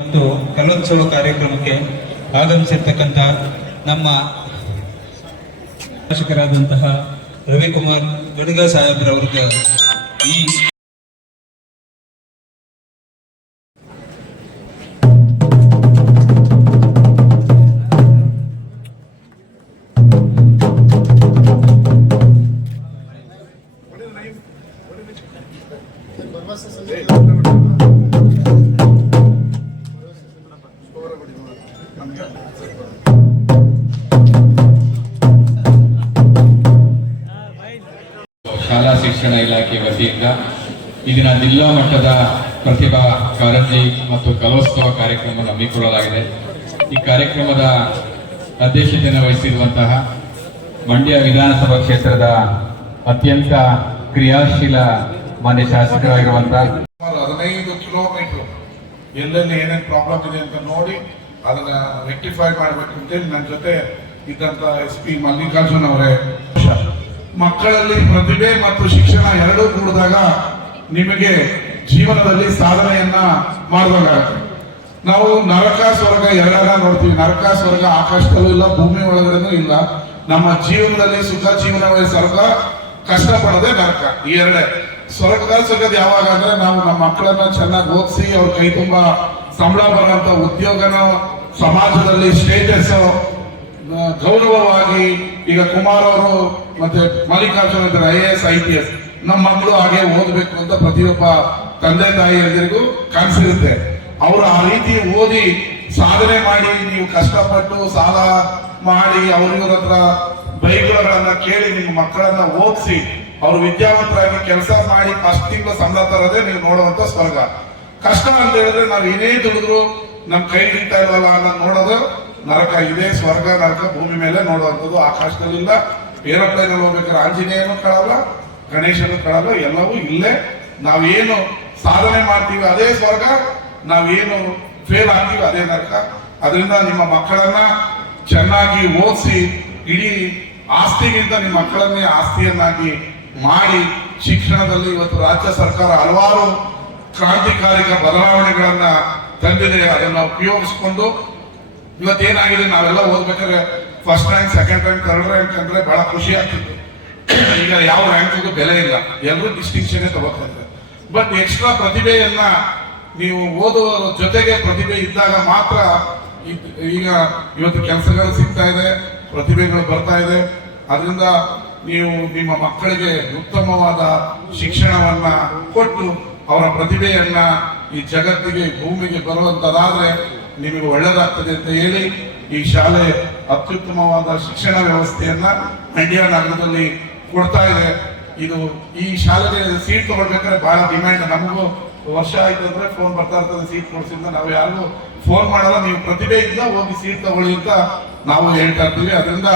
ಮತ್ತು ಕಲೋತ್ಸವ ಕಾರ್ಯಕ್ರಮಕ್ಕೆ ಆಗಮಿಸಿರ್ತಕ್ಕಂಥ ನಮ್ಮ ಶಾಸಕರಾದಂತಹ ರವಿಕುಮಾರ್ ಗಡಿಗ ಸಾಹೇಬ್ರವರಿಗೆ ಈ ಶಾಲಾ ಶಿಕ್ಷಣ ಇಲಾಖೆ ವತಿಯಿಂದ ಇದನ್ನ ಜಿಲ್ಲಾ ಮಟ್ಟದ ಪ್ರತಿಭಾ ಕಾರಂಜಿ ಮತ್ತು ಕಲೋತ್ಸವ ಕಾರ್ಯಕ್ರಮ ಹಮ್ಮಿಕೊಳ್ಳಲಾಗಿದೆ. ಈ ಕಾರ್ಯಕ್ರಮದ ಅಧ್ಯಕ್ಷತೆಯನ್ನು ವಹಿಸಿರುವಂತಹ ಮಂಡ್ಯ ವಿಧಾನಸಭಾ ಕ್ಷೇತ್ರದ ಅತ್ಯಂತ ಕ್ರಿಯಾಶೀಲ ಮಾನ್ಯ ಶಾಸಕರಾಗಿರುವಂತಹ 15 ಕಿಲೋಮೀಟರ್ ಎಲ್ಲೆಲ್ಲಿ ಏನೇನು ಪ್ರಾಬ್ಲಮ್ ಇದೆ ಅಂತ ನೋಡಿ ಅದನ್ನ ರೆಕ್ಟಿಫೈ ಮಾಡಬೇಕು ಅಂತೇಳಿ ನನ್ನ ಜೊತೆ ಇದ್ದಂತ SP ಮಲ್ಲಿಕಾರ್ಜುನ್ ಅವರೇ, ಮಕ್ಕಳಲ್ಲಿ ಪ್ರತಿಭೆ ಮತ್ತು ಶಿಕ್ಷಣ ಎರಡೂ ಕೂಡಿದಾಗ ನಿಮಗೆ ಜೀವನದಲ್ಲಿ ಸಾಧನೆಯನ್ನ ಮಾಡಬೇಕಾಗುತ್ತೆ. ನಾವು ನರಕ ಸ್ವರ್ಗ ಎರಡರ ನೋಡ್ತೀವಿ. ನರಕ ಸ್ವರ್ಗ ಆಕಾಶದಲ್ಲೂ ಇಲ್ಲ, ಭೂಮಿ ಒಳಗಡೆನೂ ಇಲ್ಲ. ನಮ್ಮ ಜೀವನದಲ್ಲಿ ಸುಖ ಜೀವನವೇ ಸ್ವರ್ಗ, ಕಷ್ಟ ಪಡೋದೇ ನರಕ. ಈ ಎರಡೇ. ಸ್ವರ್ಗ ಸಿಗೋದು ಯಾವಾಗ ಅಂದ್ರೆ ನಾವು ನಮ್ಮ ಮಕ್ಕಳನ್ನ ಚೆನ್ನಾಗಿ ಓದಿಸಿ ಅವ್ರ ಕೈ ತುಂಬಾ ಸಂಬಳ ಬರುವಂತ ಉದ್ಯೋಗನ, ಸಮಾಜದಲ್ಲಿ ಸ್ಟೇಟಸ್, ಗೌರವವಾಗಿ ಈಗ ಕುಮಾರ್ ಅವರು ಮತ್ತೆ ಮಲ್ಲಿಕಾರ್ಜುನ್ ಇದ್ದಾರೆ IAS IPS. ನಮ್ಮ ಮಕ್ಕಳು ಹಾಗೆ ಓದಬೇಕು ಅಂತ ಪ್ರತಿಯೊಬ್ಬ ತಂದೆ ತಾಯಿಯರಿಗೂ ಕನಸಿರುತ್ತೆ. ಅವರು ಆ ರೀತಿ ಓದಿ ಸಾಧನೆ ಮಾಡಿ, ನೀವು ಕಷ್ಟಪಟ್ಟು ಸಾಲ ಮಾಡಿ ಅವ್ರ ಹತ್ರ ಬೈಗುಳಗಳನ್ನ ಕೇಳಿ ನಿಮ್ಮ ಮಕ್ಕಳನ್ನ ಓದಿಸಿ ಅವ್ರು ವಿದ್ಯಾವಂತರಾಗಿ ಕೆಲಸ ಮಾಡಿ ಫಸ್ಟ್ ತಿಂಗಳು ಸಂಬಳ ತರದೇ ನೀವು ನೋಡುವಂತ ಸ್ವರ್ಗ. ಕಷ್ಟ ಅಂತ ಹೇಳಿದ್ರೆ ನಾವು ಏನೇ ದುಡಿದ್ರು ನಮ್ ಕೈ ಹಿಡಿತಾ ಇಲ್ವಲ್ಲ ಅನ್ನೋದು ನೋಡೋದು ನರಕ. ಇದೆ ಸ್ವರ್ಗ ನರಕ ಭೂಮಿ ಮೇಲೆ ನೋಡುವಂಥದ್ದು. ಆಕಾಶದಲ್ಲಿಲ್ಲ, ಏರೋಪ್ಲೇನ್ ಅಲ್ಲಿ ಹೋಗ್ಬೇಕಾದ್ರೆ ಆಂಜನೇಯನು ಕಳಲ್ಲ, ಗಣೇಶನು ಕಳಲ್ಲ, ಎಲ್ಲವೂ ಇಲ್ಲೇ. ನಾವೇನು ಸಾಧನೆ ಮಾಡ್ತೀವಿ ಅದೇ ಸ್ವರ್ಗ, ನಾವೇನು ಫೇಲ್ ಆಗ್ತೀವಿ ಅದೇ ನರಕ. ಅದರಿಂದ ನಿಮ್ಮ ಮಕ್ಕಳನ್ನ ಚೆನ್ನಾಗಿ ಓದಿಸಿ, ಇಡೀ ಆಸ್ತಿಗಿಂತ ನಿಮ್ಮ ಮಕ್ಕಳನ್ನೇ ಆಸ್ತಿಯನ್ನಾಗಿ ಮಾಡಿ, ಶಿಕ್ಷಣದಲ್ಲಿ ಇವತ್ತು ರಾಜ್ಯ ಸರ್ಕಾರ ಹಲವಾರು ಕ್ರಾಂತಿಕಾರಿಕ ಬದಲಾವಣೆಗಳನ್ನ ತಂದಿದೆ. ಅದನ್ನ ಉಪಯೋಗಿಸ್ಕೊಂಡು ಇವತ್ತೇನಾಗಿದೆ, ನಾವೆಲ್ಲ ಓದ್ಬೇಕಾದ್ರೆ first rank, second rank, third rank ಅಂದ್ರೆ ಬಹಳ ಖುಷಿ ಆಗ್ತಿತ್ತು. ಈಗ ಯಾವ ರ್ಯಾಂಕ್ಗೂ ಬೆಲೆ ಇಲ್ಲ, ಎಲ್ಲರೂ ಡಿಸ್ಟಿಂಕ್ಷನ್ ತಗೋತಾರೆ. ಬಟ್ ಎಕ್ಸ್ಟ್ರಾ ಪ್ರತಿಭೆಯನ್ನ ನೀವು ಓದುವ ಜೊತೆಗೆ ಪ್ರತಿಭೆ ಇದ್ದಾಗ ಮಾತ್ರ ಈಗ ಇವತ್ತು ಕೆಲಸಗಳು ಸಿಗ್ತಾ ಇದೆ, ಪ್ರತಿಭೆಗಳು ಬರ್ತಾ ಇದೆ. ಅದರಿಂದ ನೀವು ನಿಮ್ಮ ಮಕ್ಕಳಿಗೆ ಉತ್ತಮವಾದ ಶಿಕ್ಷಣವನ್ನ ಕೊಟ್ಟು ಅವರ ಪ್ರತಿಭೆಯನ್ನ ಈ ಜಗತ್ತಿಗೆ, ಭೂಮಿಗೆ ಬರುವಂತದಾದ್ರೆ ನಿಮಗೆ ಒಳ್ಳೆಯದಾಗ್ತದೆ ಅಂತ ಹೇಳಿ ಈ ಶಾಲೆ ಅತ್ಯುತ್ತಮವಾದ ಶಿಕ್ಷಣ ವ್ಯವಸ್ಥೆಯನ್ನ ಮಂಡ್ಯ ನಗರದಲ್ಲಿ ಕೊಡ್ತಾ ಇದೆ. ಇದು ಈ ಶಾಲೆಗೆ ಸೀಟ್ ತಗೊಳ್ಬೇಕಾದ್ರೆ ಬಹಳ ಡಿಮ್ಯಾಂಡ್. ನಮಗೂ ವರ್ಷ ಆಯ್ತು ಅಂದ್ರೆ ಫೋನ್ ಬರ್ತಾ ಇರ್ತದೆ, ಸೀಟ್ ಕೊಡ್ಸಿಂದ ನಾವು ಯಾರಿಗೂ ಫೋನ್ ಮಾಡಲ್ಲ. ನೀವು ಪ್ರತಿಭೆ ಇದ್ದ ಹೋಗಿ ಸೀಟ್ ತಗೊಳ್ಳಿ ಅಂತ ನಾವು ಹೇಳ್ತಾ ಇರ್ತೀವಿ. ಅದರಿಂದ